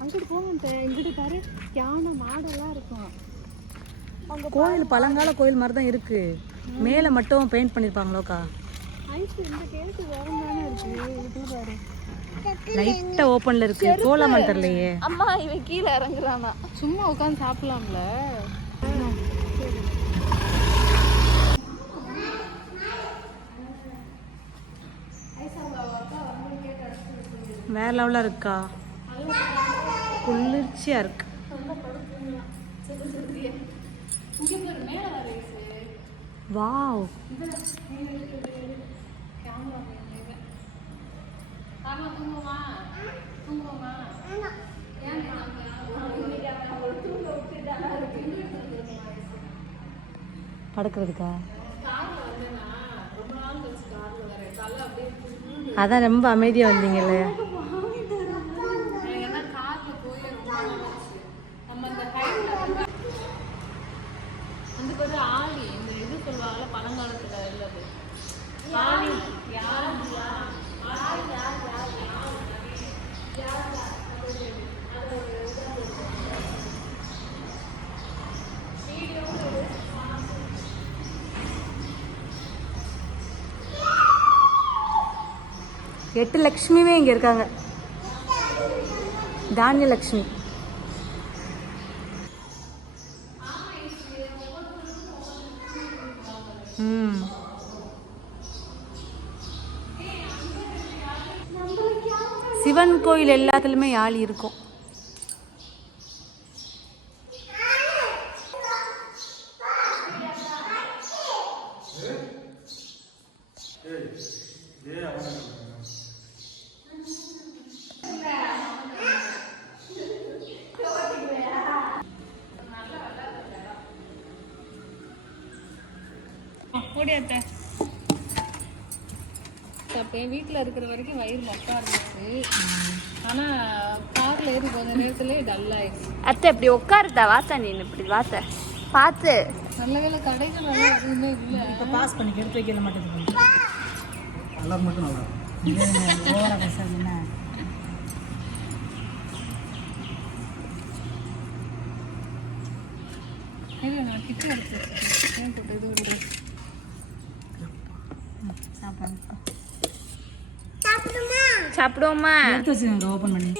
அங்கிட்டு போங்க, இங்கிட்டு பாரு யானை மாடெல்லாம் இருக்கும். கோயில் பழங்கால கோயில் மாதிரி தான் இருக்கு. மேலே மட்டும் பெயிண்ட் பண்ணிருப்பாங்களோக்கா. லைட்டா ஓப்பன்ல இருக்கு. போலாமா தெரியலையே. அம்மா இவன் கீழே இறங்குறானா? சும்மா உட்காந்து சாப்பிடலாம்ல. வேற லெவலா இருக்கா, குளிர்ச்சியா இருக்கு. வாவ், படுக்கிறதுக்கா? அதான் ரொம்ப அமைதியா வந்தீங்கல்ல. ஆளி இந்த இது சொல்லுவாங்கல்ல பழங்காலத்துல உள்ளது. 8 லட்சுமியுமே இங்க இருக்காங்க. தானிய லட்சுமி. சிவன் கோயில் எல்லாத்துலயுமே யாழி இருக்கும். என் வீட்டில் இருக்கிற வரைக்கும் வயிறு மொத்தா இருந்துச்சு. ஆனால் காரில் ஏறி கொஞ்ச நேரத்துல டல் ஆயிடுச்சு. அத்தை இப்படி உட்காருதா? வாத்தா நீ இப்படி வாத்த பார்த்து. நல்ல வேலை கடைகள் நல்லா எதுவுமே இல்லை. இப்போ பாஸ் பண்ணி எடுத்து வைக்க மாட்டேங்குது. நல்லா மட்டும் நல்லா இல்லை நான் கிட்ட எடுத்து இது சாப்பிடுவோமா? எடுத்து வச்சுங்க, ஓபன் பண்ணி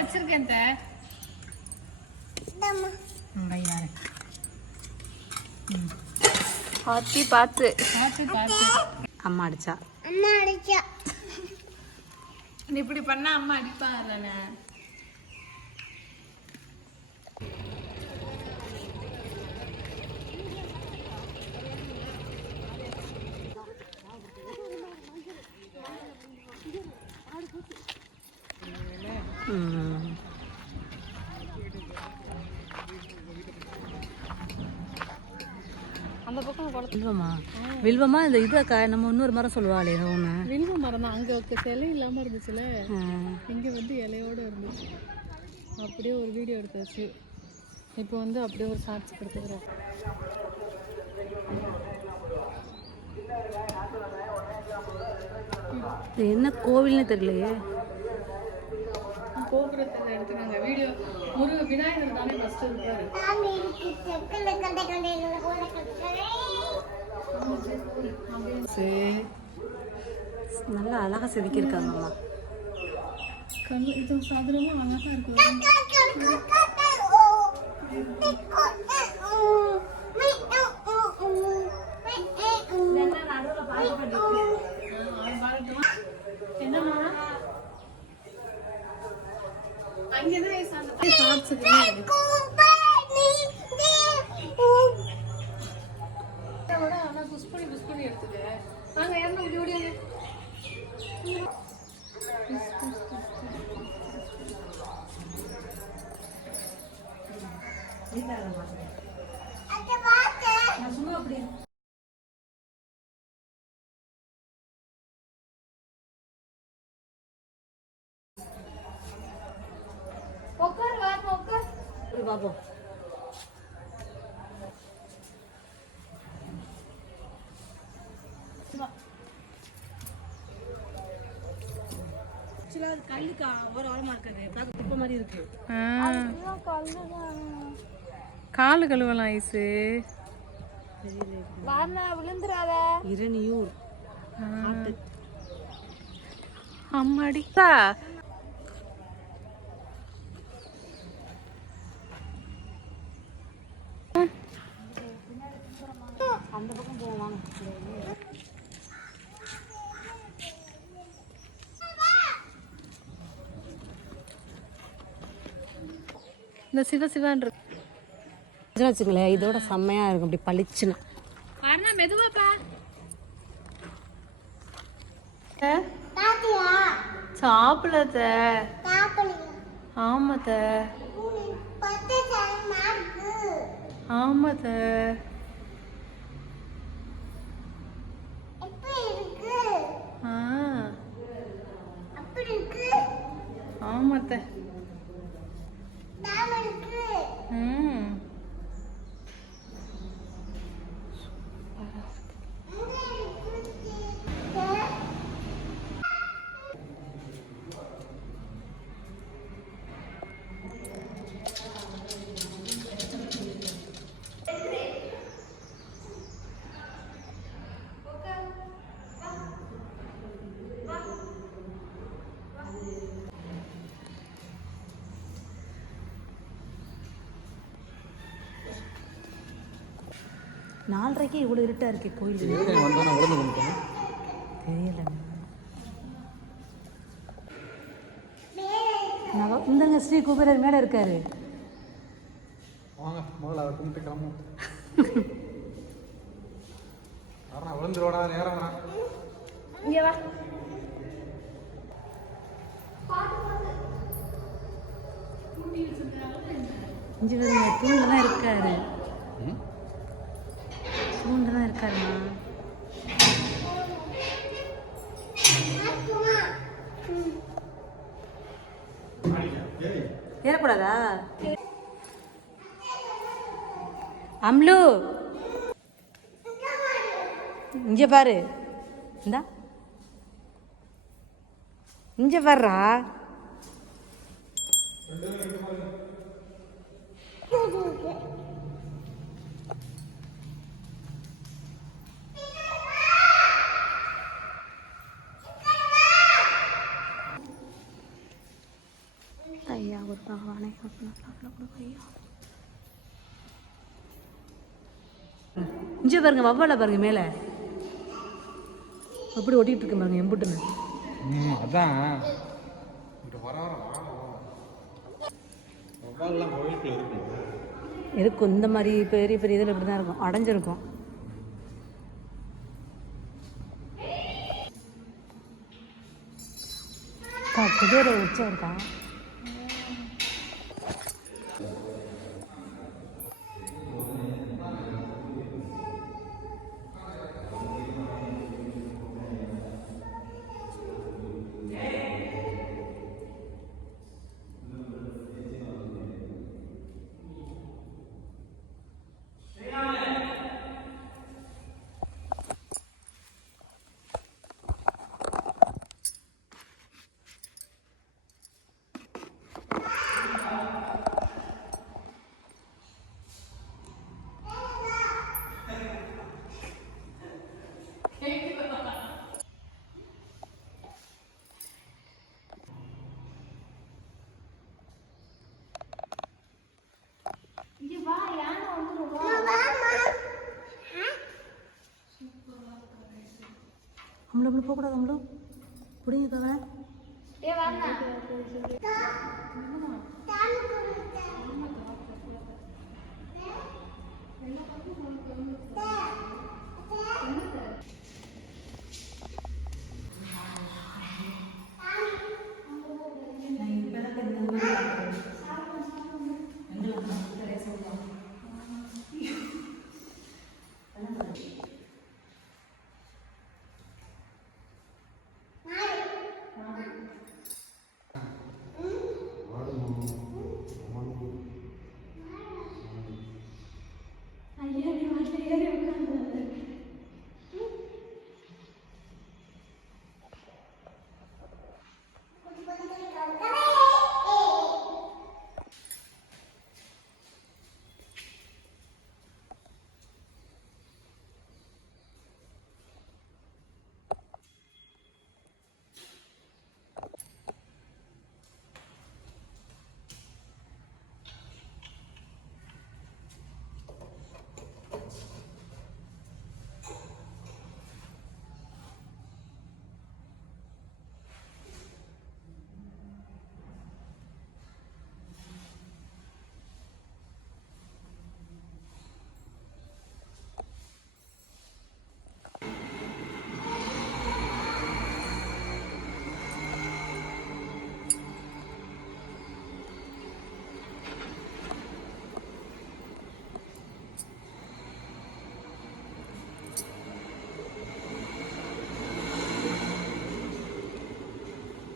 வச்சிருக்கேன். பாத்தி பார்த்து அம்மா அடிச்சா. நீ இப்படி பண்ணா அம்மா அடிப்பாங்க. அந்த பக்கம் வில்வமா? வில்வமா இந்த இதுக்கா நம்ம இன்னொரு மரம் சொல்லுவாளே ஒன்று. வில்வ மரம் தான். அங்கே சிலை இல்லாமல் இருந்துச்சுல, இங்கே வந்து இலையோடு இருந்துச்சு. அப்படியே ஒரு வீடியோ எடுத்தாச்சு. இப்போ வந்து அப்படியே ஒரு ஷார்ட்ஸ் எடுத்துக்கிறோம். இது என்ன கோவில்னு தெரியலையே. கோபுரத்தை எடுத்துக்காங்க வீடியோ. முருக விநாயகர் தானே ஃபர்ஸ்ட் இருக்காரு. நல்லா அழகா செதுக்கியிருக்காங்கம்மா. இது சாதாரணமா அழகா இருக்கு. என்னமா அங்கதான் ஷார்ட்ஸ் ஆனா புஷ் பண்ணி எடுத்துக்க. நாங்க ஏன்னா ஓடியாங்க. சும்மா அப்படி உட்கார் பார்ப்போம். ஆக்சுவலாக அது கல்லுக்கா ஒரு ஆழமாக இருக்காது பார்க்க குப்பை மாதிரி இருக்கு. காலு கழுவலாம் ஐஸு. விழுந்துடாத. இரணியூர் அம்மாடி அந்த பக்கம் போவாங்க. இந்த சிவன் வச்சுங்களேன், இதோட செம்மையா இருக்கும் அப்படி பளிச்சுன்னு. மெதுவாப்பா. சாப்பிடத ஆமாத ஆமாத ஆமாத்த நாலரைக்கு இவ்வளோ இருட்டா இருக்கு கோயில். தெரியல. இந்தங்க ஸ்ரீ குபேரர் மேலே இருக்காரு. வாங்க முதல்ல அதை கும்பிட்டு கிளம்பும். விழுந்துருவாடா நேரம். இங்க வா. இஞ்சி வருங்க தூண்டெல்லாம் இருக்காரு. தூண்டெல்லாம் இருக்காருமா. ஏறக்கூடாதா? அம்லு இங்க பாரு. இந்தா இங்க வர்றா. ஐயா ஒரு பகவானே இங்கே பாருங்க, வவ்வால பாருங்க மேலே அப்படி ஒட்டிகிட்டு இருக்கு பாருங்க எம்புட்டுன்னு. அதான் இருக்கும் இந்த மாதிரி பெரிய பெரிய இதில் இப்படி தான் இருக்கும், அடைஞ்சிருக்கும். குதிரை உச்சம் இருக்கா? நம்மள இப்படி போகக்கூடாது. நம்மள பிடிங்க கவலை.